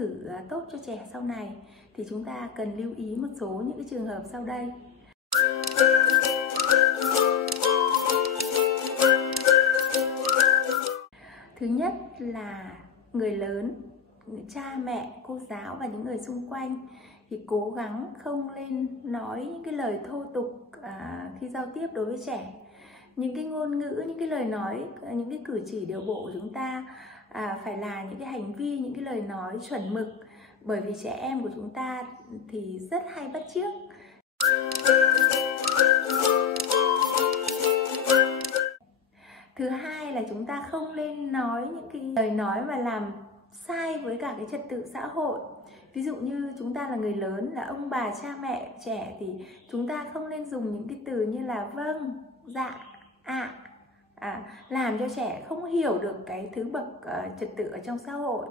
xử tốt cho trẻ sau này thì chúng ta cần lưu ý một số những cái trường hợp sau đây. Thứ nhất là người lớn, cha mẹ, cô giáo và những người xung quanh thì cố gắng không nên nói những cái lời thô tục khi giao tiếp đối với trẻ. Những cái ngôn ngữ, những cái lời nói, những cái cử chỉ điệu bộ của chúng ta phải là những cái hành vi, những cái lời nói chuẩn mực. Bởi vì trẻ em của chúng ta thì rất hay bắt chước. Thứ hai là chúng ta không nên nói những cái lời nói mà làm sai với cả cái trật tự xã hội. Ví dụ như chúng ta là người lớn, là ông bà, cha mẹ, trẻ thì chúng ta không nên dùng những cái từ như là vâng, dạ, ạ, làm cho trẻ không hiểu được cái thứ bậc trật tự ở trong xã hội.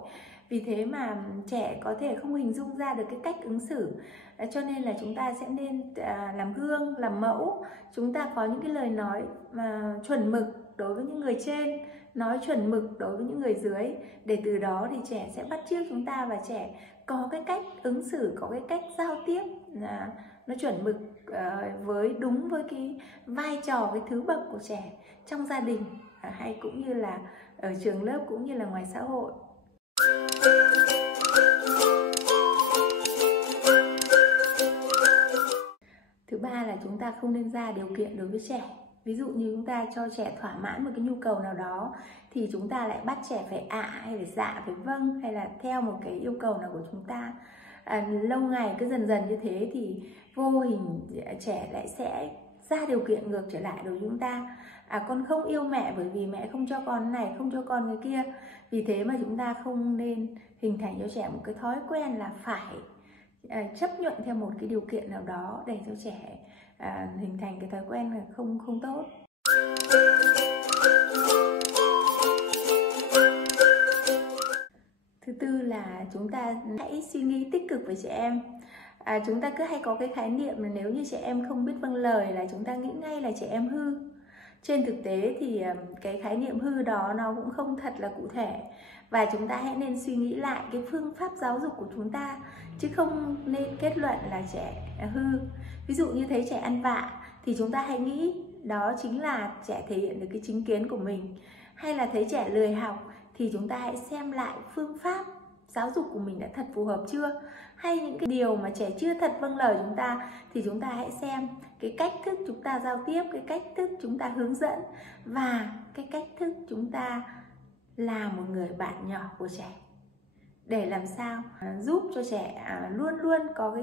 Vì thế mà trẻ có thể không hình dung ra được cái cách ứng xử. Cho nên là chúng ta sẽ nên làm gương, làm mẫu. Chúng ta có những cái lời nói chuẩn mực đối với những người trên, nói chuẩn mực đối với những người dưới, để từ đó thì trẻ sẽ bắt chước chúng ta và trẻ có cái cách ứng xử, có cái cách giao tiếp nó chuẩn mực đúng với cái vai trò, cái thứ bậc của trẻ trong gia đình hay cũng như là ở trường lớp cũng như là ngoài xã hội. Thứ ba là chúng ta không nên ra điều kiện đối với trẻ. Ví dụ như chúng ta cho trẻ thỏa mãn một cái nhu cầu nào đó thì chúng ta lại bắt trẻ phải hay phải dạ, phải vâng, hay là theo một cái yêu cầu nào của chúng ta. Lâu ngày cứ dần dần như thế thì vô hình trẻ lại sẽ ra điều kiện ngược trở lại đối với chúng ta. Con không yêu mẹ bởi vì mẹ không cho con này, không cho con cái kia. Vì thế mà chúng ta không nên hình thành cho trẻ một cái thói quen là phải chấp nhận theo một cái điều kiện nào đó để cho trẻ hình thành cái thói quen là không tốt. Thứ tư là chúng ta hãy suy nghĩ tích cực với trẻ em. Chúng ta cứ hay có cái khái niệm là nếu như trẻ em không biết vâng lời là chúng ta nghĩ ngay là trẻ em hư. Trên thực tế thì cái khái niệm hư đó nó cũng không thật là cụ thể. Và chúng ta hãy nên suy nghĩ lại cái phương pháp giáo dục của chúng ta, chứ không nên kết luận là trẻ hư. Ví dụ như thấy trẻ ăn vạ thì chúng ta hãy nghĩ đó chính là trẻ thể hiện được cái chính kiến của mình. Hay là thấy trẻ lười học thì chúng ta hãy xem lại phương pháp giáo dục của mình đã thật phù hợp chưa. Hay những cái điều mà trẻ chưa thật vâng lời chúng ta thì chúng ta hãy xem cái cách thức chúng ta giao tiếp, cái cách thức chúng ta hướng dẫn và cái cách thức chúng ta là một người bạn nhỏ của trẻ, để làm sao giúp cho trẻ luôn luôn có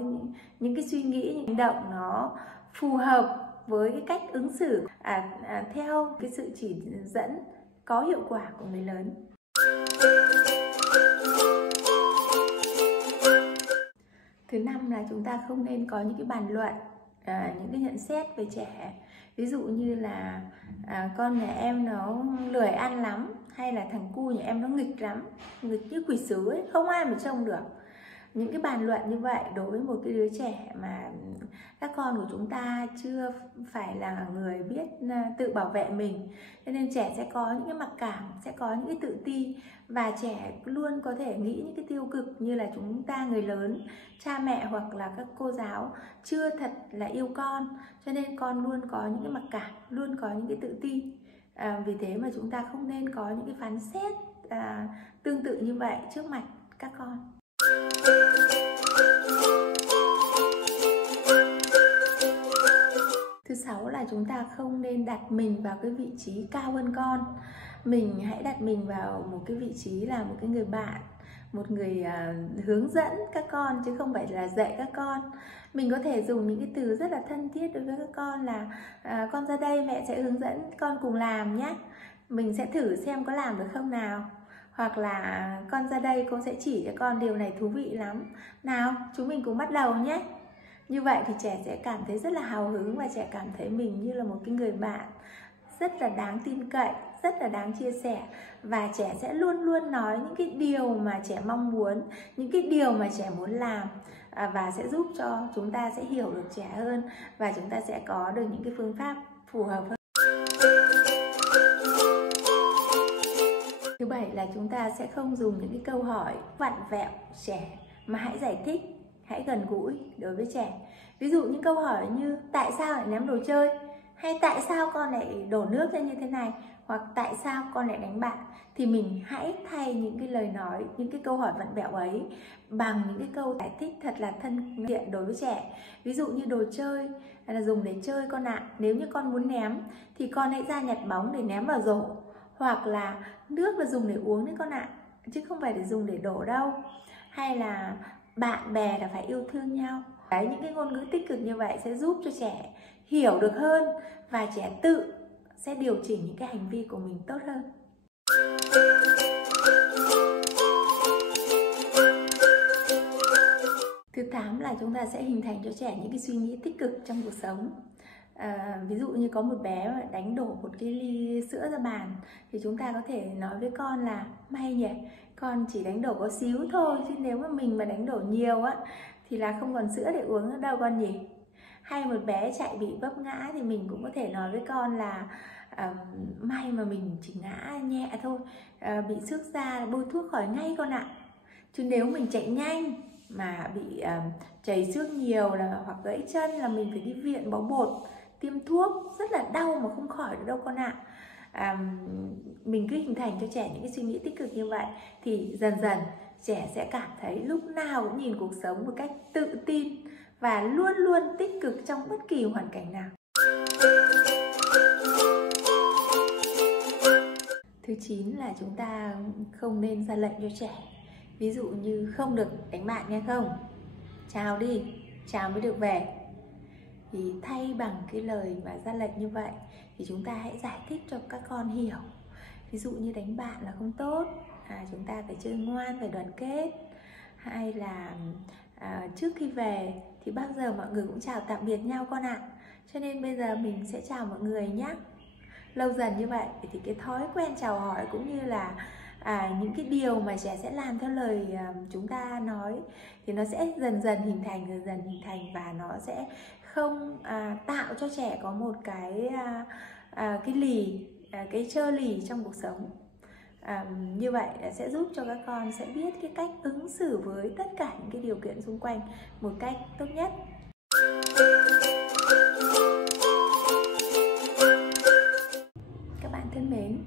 những cái suy nghĩ, những hành động nó phù hợp với cái cách ứng xử theo cái sự chỉ dẫn có hiệu quả của người lớn. Thứ năm là chúng ta không nên có những cái bàn luận, những cái nhận xét về trẻ. Ví dụ như là con nhà em nó lười ăn lắm, hay là thằng cu nhà em nó nghịch lắm, nghịch như quỷ sứ ấy, không ai mà trông được. Những cái bàn luận như vậy đối với một cái đứa trẻ mà các con của chúng ta chưa phải là người biết tự bảo vệ mình, cho nên trẻ sẽ có những cái mặc cảm, sẽ có những cái tự ti, và trẻ luôn có thể nghĩ những cái tiêu cực như là chúng ta người lớn, cha mẹ hoặc là các cô giáo chưa thật là yêu con, cho nên con luôn có những cái mặc cảm, luôn có những cái tự ti. Vì thế mà chúng ta không nên có những cái phán xét tương tự như vậy trước mặt các con. Thứ sáu là chúng ta không nên đặt mình vào cái vị trí cao hơn con. Mình hãy đặt mình vào một cái vị trí là một cái người bạn, một người hướng dẫn các con, chứ không phải là dạy các con. Mình có thể dùng những cái từ rất là thân thiết đối với các con là con ra đây mẹ sẽ hướng dẫn con cùng làm nhé, mình sẽ thử xem có làm được không nào. Hoặc là con ra đây cô sẽ chỉ cho con điều này thú vị lắm, nào chúng mình cùng bắt đầu nhé. Như vậy thì trẻ sẽ cảm thấy rất là hào hứng và trẻ cảm thấy mình như là một cái người bạn rất là đáng tin cậy, rất là đáng chia sẻ. Và trẻ sẽ luôn luôn nói những cái điều mà trẻ mong muốn, những cái điều mà trẻ muốn làm, và sẽ giúp cho chúng ta sẽ hiểu được trẻ hơn và chúng ta sẽ có được những cái phương pháp phù hợp hơn. Thứ 7 là chúng ta sẽ không dùng những cái câu hỏi vặn vẹo trẻ, mà hãy giải thích, hãy gần gũi đối với trẻ. Ví dụ những câu hỏi như tại sao lại ném đồ chơi, hay tại sao con lại đổ nước ra như thế này, hoặc tại sao con lại đánh bạn, thì mình hãy thay những cái lời nói, những cái câu hỏi vặn vẹo ấy bằng những cái câu giải thích thật là thân thiện đối với trẻ. Ví dụ như đồ chơi là dùng để chơi con ạ, nếu như con muốn ném thì con hãy ra nhặt bóng để ném vào rổ, hoặc là nước là dùng để uống đấy con ạ, chứ không phải để dùng để đổ đâu. Hay là bạn bè là phải yêu thương nhau. Đấy, những cái ngôn ngữ tích cực như vậy sẽ giúp cho trẻ hiểu được hơn, và trẻ tự sẽ điều chỉnh những cái hành vi của mình tốt hơn. Thứ 8 là chúng ta sẽ hình thành cho trẻ những cái suy nghĩ tích cực trong cuộc sống. Ví dụ như có một bé mà đánh đổ một cái ly sữa ra bàn, thì chúng ta có thể nói với con là may nhỉ, con chỉ đánh đổ có xíu thôi, chứ nếu mà mình mà đánh đổ nhiều á thì là không còn sữa để uống nữa đâu con nhỉ. Hay một bé chạy bị vấp ngã thì mình cũng có thể nói với con là may mà mình chỉ ngã nhẹ thôi, bị xước da bôi thuốc khỏi ngay con ạ. Chứ nếu mình chạy nhanh mà bị chảy xước nhiều là hoặc gãy chân là mình phải đi viện bó bột, tiêm thuốc rất là đau mà không khỏi được đâu con ạ. Mình cứ hình thành cho trẻ những cái suy nghĩ tích cực như vậy thì dần dần trẻ sẽ cảm thấy lúc nào cũng nhìn cuộc sống một cách tự tin và luôn luôn tích cực trong bất kỳ hoàn cảnh nào. Thứ 9 là chúng ta không nên ra lệnh cho trẻ. Ví dụ như không được đánh bạn nghe không? Chào đi, chào mới được về. Thì thay bằng cái lời mà ra lệnh như vậy thì chúng ta hãy giải thích cho các con hiểu. Ví dụ như đánh bạn là không tốt, chúng ta phải chơi ngoan, phải đoàn kết. Hay là trước khi về thì bao giờ mọi người cũng chào tạm biệt nhau con ạ. Cho nên bây giờ mình sẽ chào mọi người nhé. Lâu dần như vậy thì cái thói quen chào hỏi cũng như là những cái điều mà trẻ sẽ làm theo lời chúng ta nói thì nó sẽ dần dần hình thành, và nó sẽ không tạo cho trẻ có một cái cái trơ lì trong cuộc sống. Như vậy sẽ giúp cho các con sẽ biết cái cách ứng xử với tất cả những cái điều kiện xung quanh một cách tốt nhất. Các bạn thân mến,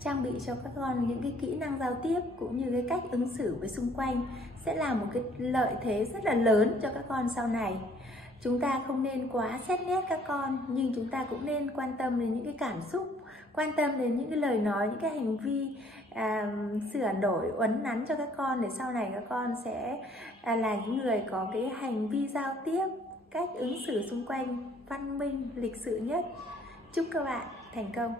trang bị cho các con những cái kỹ năng giao tiếp cũng như cái cách ứng xử với xung quanh sẽ là một cái lợi thế rất là lớn cho các con sau này. Chúng ta không nên quá xét nét các con, nhưng chúng ta cũng nên quan tâm đến những cái cảm xúc, quan tâm đến những cái lời nói, những cái hành vi sửa đổi, uốn nắn cho các con, để sau này các con sẽ là những người có cái hành vi giao tiếp, cách ứng xử xung quanh văn minh, lịch sự nhất. Chúc các bạn thành công!